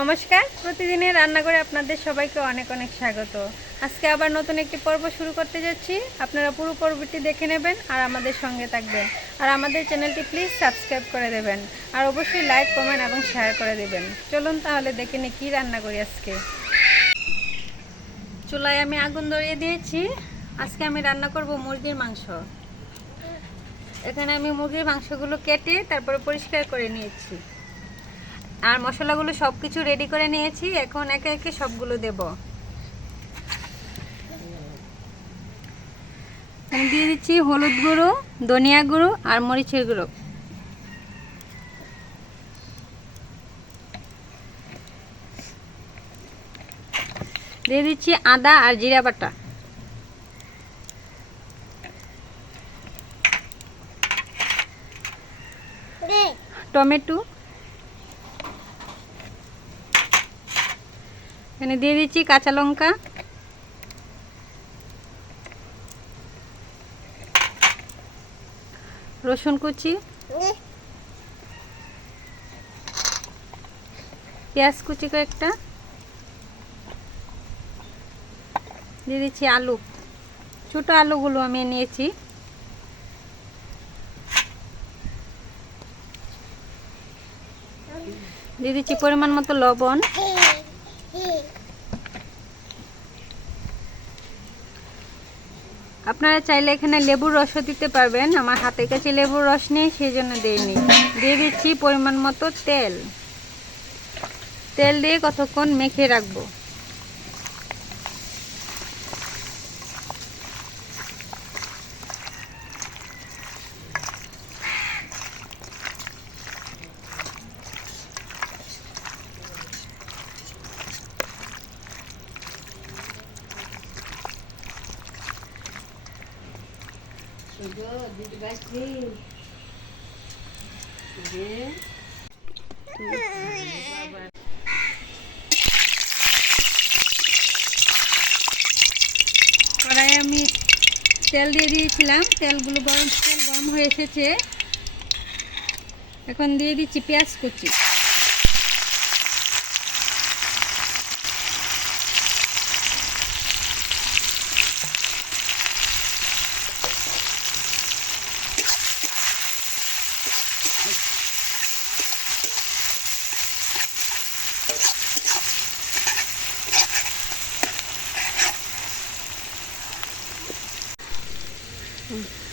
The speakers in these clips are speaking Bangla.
নমস্কার। প্রতিদিনের রান্না করে আপনাদের সবাইকে অনেক অনেক স্বাগত। আজকে আবার নতুন একটি পর্ব শুরু করতে যাচ্ছি। আপনারা পুরো পর্বটি দেখে নেবেন আর আমাদের সঙ্গে থাকবেন। আর আমাদের চ্যানেলটি প্লিজ সাবস্ক্রাইব করে দেবেন। আর অবশ্যই লাইক, কমেন্ট এবং শেয়ার করে দেবেন। চলুন তাহলে দেখে নিই কী রান্না করি আজকে। চুলায় আমি আগুন ধরিয়ে দিয়েছি। আজকে আমি রান্না করব মুরগির মাংস। এখানে আমি মুরগির মাংসগুলো কেটে তারপরে পরিষ্কার করে নিয়েছি। আর মশলাগুলো সব কিছু রেডি করে নিয়েছি। এখন একে একে সবগুলো দেব। আমি দিয়ে দিচ্ছি হলুদ গুঁড়ো ধনিয়া গুঁড়ো আর মরিচের গুঁড়ো। দিয়ে দিচ্ছি আদা আর জিরা বাটা। টমেটো। এখানে দিয়ে দিচ্ছি কাঁচা লঙ্কা। রসুন কুচি। পেঁয়াজ কুচি কয়েকটা। দিয়ে দিচ্ছি আলু। ছোট আলুগুলো আমি নিয়েছি দিয়ে দিচ্ছি পরিমাণ মতো লবণ। আপনারা চাইলে এখানে লেবুর রসও দিতে পারবেন। আমার হাতের কাছে লেবুর রস নেই সেই জন্য দিইনি। দিয়ে দিচ্ছি পরিমাণ মতো তেল। তেল দিয়ে কতক্ষণ মেখে রাখব? কড়াই আমি তেল দিয়ে দিয়েছিলাম। তেলগুলো গরম তেল গরম হয়ে এসেছে। এখন দিয়ে দিচ্ছি পেঁয়াজ কুচি।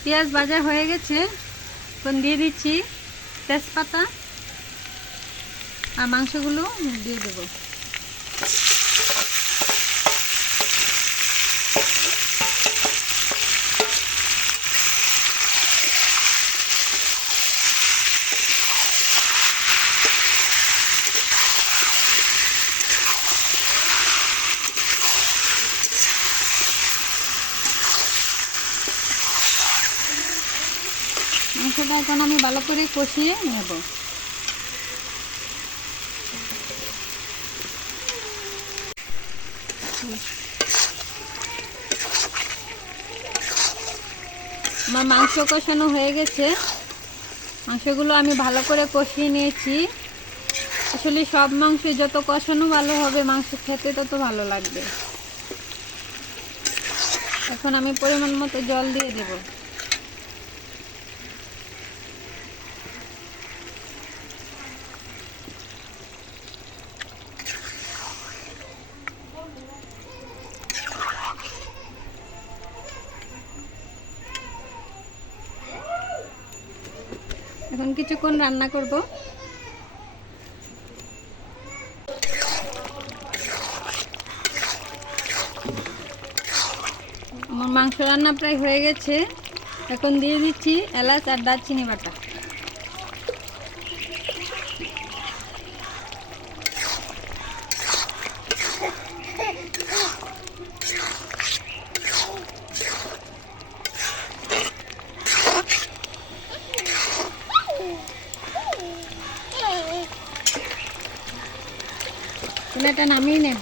পেঁয়াজ ভাজা হয়ে গেছে। এখন দিয়ে দিচ্ছি তেজপাতা। আর মাংসগুলো দিয়ে দেবো। মাংসটা এখন আমি ভালো করে কষিয়ে নেব। আমার মাংস কষানো হয়ে গেছে। মাংসগুলো আমি ভালো করে কষিয়ে নিয়েছি। আসলে সব মাংস যত কষানো ভালো হবে, মাংস খেতে তত ভালো লাগবে। এখন আমি পরিমাণ মতো জল দিয়ে দেবো। এখন কিছুক্ষণ রান্না করব। আমার মাংস রান্না প্রায় হয়ে গেছে। এখন দিয়ে দিচ্ছি এলাচ আর দারচিনি বাটা। চুলাটা নামিয়ে নেব।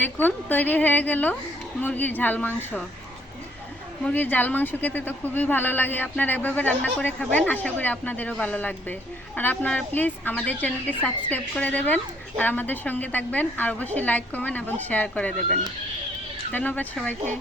দেখুন, তৈরি হয়ে গেল মুরগির ঝাল মাংস। মুরগির ঝাল মাংস খেতে তো খুবই ভালো লাগে। আপনারা এভাবে রান্না করে খাবেন, আশা করি আপনাদেরও ভালো লাগবে। আর আপনারা প্লিজ আমাদের চ্যানেলটি সাবস্ক্রাইব করে দেবেন, আর আমাদের সঙ্গে থাকবেন, আর অবশ্যই লাইক কমেন্ট এবং শেয়ার করে দেবেন। ধন্যবাদ সবাইকে।